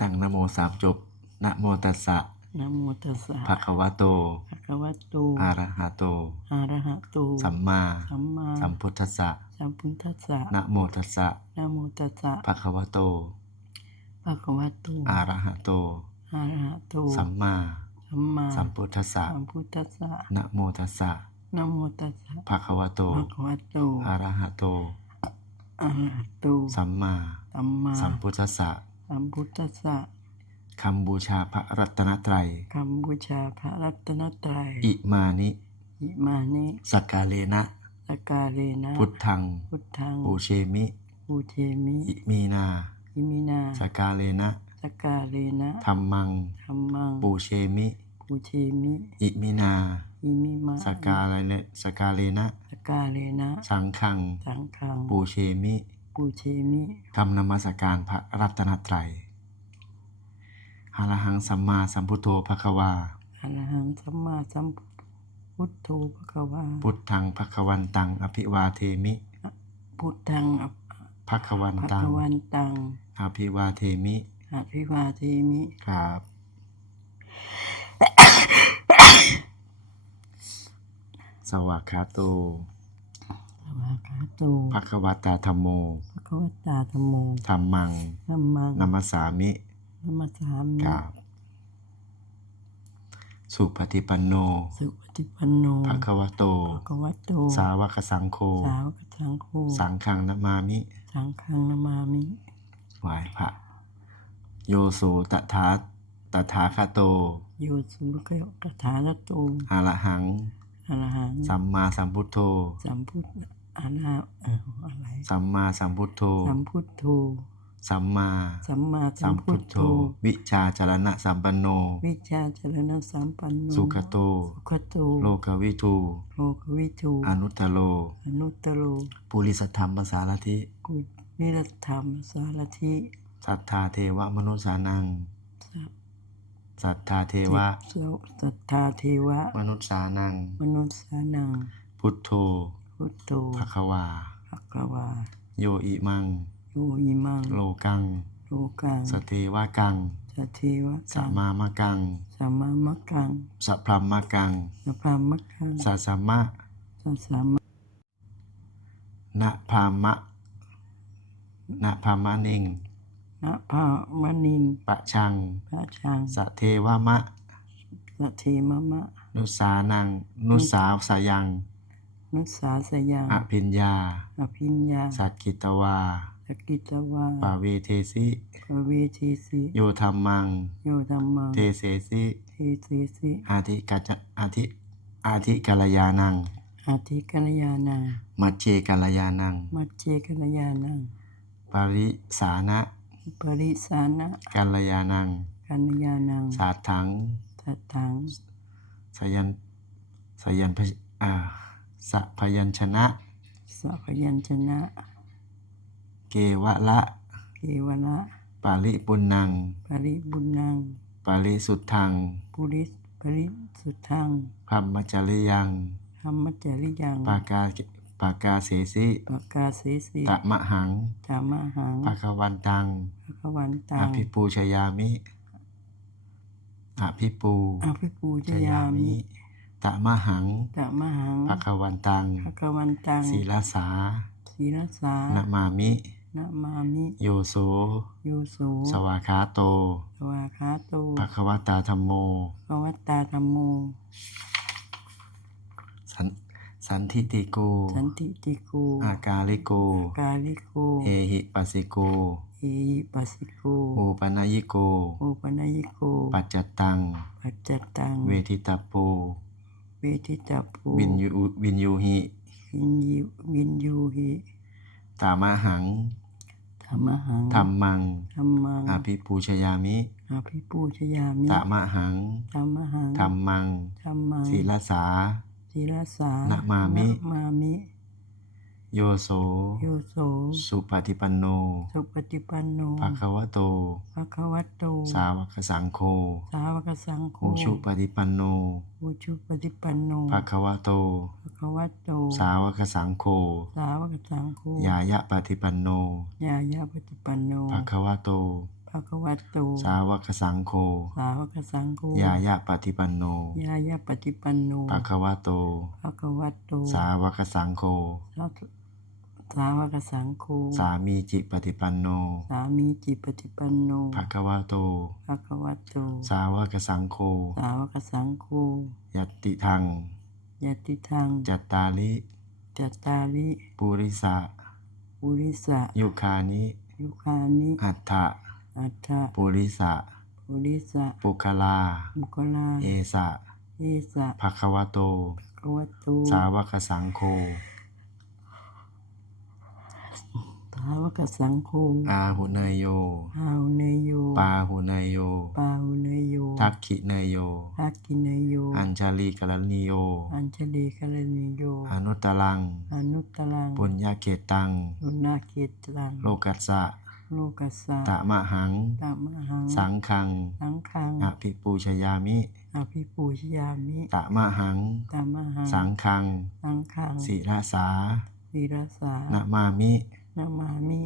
ตั้งนะโมสามจบนะโมตัสสะนะโมตัสสะภะคะวะโตภะคะวะโตอะระหะโตอะระหะโต สัมมาสัมมาสัมพุทธัสสะสัมพุทธัสสะนะโมตัสสะนะโมตัสสะภะคะวะโตภะคะวะโตอะระหะโตอะระหะโต สัมมาสัมมาสัมพุทธัสสะสัมพุทธัสสะนะโมตัสสะนะโมตัสสะภะคะวะโตภะคะวะโตอะระหะโตอะระหะโต สัมมาสัมมาสัมพุทธัสสะ สัมพุทธัสสะคำบูชาพระรัตนตรัย คำบูชาพระรัตนตรัย อิมานิ อิมานิสักกาเลนะสกาเลนะ พุทธัง พุทธังปูเชมิปูเทมิ อิมีนา อิมินาสกกาเลนะสกาเลนะธรรมังธรรมังปูเชมิปูเทมิ อิมินา อิมิมาสกกาเลนะสกกาเลนะสกาเลนะ สังขัง สังฆังปูเชมิ ปูเทมิทำนมัสการพระรัตนตรัยหาระหังสัมมาสัมพุทโธภควาอะระหังสัมมาสัมพุทโธภะคะวา พุทธังภควันตัง อภิวาเทมิ พุทธังอภควันภะตังคะวันตัง อภิวาเทมิ อภิวาเทมิ ครับ สวากขาโตสวากขา โตภควตาธรรมโมภะคะวตาธัมโมธรรมังธัมมังนัมสสามินัมสสามิครับสุปฏิปันโน สุปฏิปันโนภควโตภะคะวะโต สาวกสังโฆ สาวกสังโฆ สังฆังนามามิ สังฆังนามามิไหวพระ โยโสตถาตถาคโต โยสุขกถาลโตอะระหังอรหัง สัมมาสัมพุทโธ สัมพุทธ อานาเอ่ออะไรสัมมาสัมพุทโธ สัมพุทโธ สัมมาสัมมาสัสัมมพุพุททโธโธ วิชาจรณะสัมปันโน วิชาจรณะสัมปันโน สุขโต สุขโต โลกวิทูโลกวิทูอนุตตโล อนุตตโรปุริสธรรมภาษารทิกุนิรธรรมสารทิสัทธาเทวมนุสานังสัพสัทธาเทวะเสสัทธาเทวะ มนุสานัง มนุษย์สานัง พุทโธ พุทโธภควาภะคะวา โยอิมัง โยอิมัง โลกัง โลกัง สเทวะกัง สเทวะสกังมามะกัง สัมมามะกัง สัพพรหมกัง สัพพามะกังสัสสมะสัสสามะนะพามะนะพามะนิงนะภามนิงปะชังพระชังสเทวมะสเทมะมะ นุสานัง นุสาวสายัง นุสาสยังอภิญญา อภิญญา สักกิตวา สกิตวาปาเวเทสิปเวทีสิโยธรรมัง โยธัมมัง เทเสสิเทเสสิอาทิกัจจอาทิอาทิกัลยานัง อาทิกัลยานัง มัจเจกัลยานัง มัจเจกัลยานัง ปริสานะ ปริสานะกัลยานัง กัลยานัง สาถัง สัตถัง สยัน สยันพอ่า สัพยัญชนะ สัพยัญชนะ เกวะละเกวละปาริปุณนัง ปริบุญนัง ปาริสุทธังปุริสปริสุทธังพัมมจริยังธรรมจริยังปากาปากาเสสิปากาเสสิตะมะหังธรรมหังภควันตังภควันตัองภิปูชยามิอภิปูอภิปูชยามิ ตะมะหังตะมหังภควันตังภควันตังศีลาสาศีลสานะมามินะมามิโยโสโยโสสวาคาโต สวาคาโตภควตาธรรมโมภวัตตาธัมโม สันสันทิติโก สันติติโก อากาลิโกกาลิโก เอหิปัสสิโก เอหิปัสสิโก โอปนยิโก โอปนัยโก ปัจจตัง ปัจจตัง เวทิตาโป เวทิตาภูวินยูวินยูหิวินยูวินยูหิตามะหังธรรมหังธรรมังธรรมังอภิปูชยามิอภิปูชยามิตามะหังธรรมหังธรรมังธรรมังศีลสาศีลสานะมามินะมามิ โยโส โยโส สุปฏิปันโน สุปฏิปันโนภะคะวะโตภะคะวัตโต สาวกสังโฆ สาวกสังโฆอุชุปฏิปันโน อุชุปฏิปันโนภะคะวะโตภะคะวัตโต สาวกสังโฆ สาวกสังโฆ ยายะปฏิปันโน ยายาปฏิปันโนภะคะวะโตภะภะคะวะโต สาวกสังโฆ สาวกสังโฆ ยายะปฏิปันโน ยายาปฏิปันโนภะคะวะโตภะคะวะโต สาวกสังโฆ สาวกสังโฆสามีจิปฏิปันโน สามีจิปฏิปันโนภะคะวะโตภะคะวะโต สาวกสังโฆสาวกสังโฆยัตติทังยติทังจัตตาลิจัตตาริปุริสะปุริสะยุคานิยุคานิอัตถะอัฏฐะปุริสะปุริสะปุคลามุกลา เอสะเอสะภะคะวะโตภะคะวะโต สาวกสังโฆ สาวกสังโฆอาหุเนยโย หาวเนยโย ปาหุเนยโย ปาหุเนยโยทักขิเนยโย ทักกิเนยโย อัญชลีกรณีโย อัญชลีกรณีโย อนุตตรัง อนุตตรังปุญญาเกตังรุนาเกตรัง โลกัสสะโลกัสสะตะมะหัง ตามหัง สังคังสังฆังอภิปูชยามิอภิปูชยามิ ตะมะหัง ตามหัง สังคัง สังฆังศิรสา วีรสานะมามิ นามามิ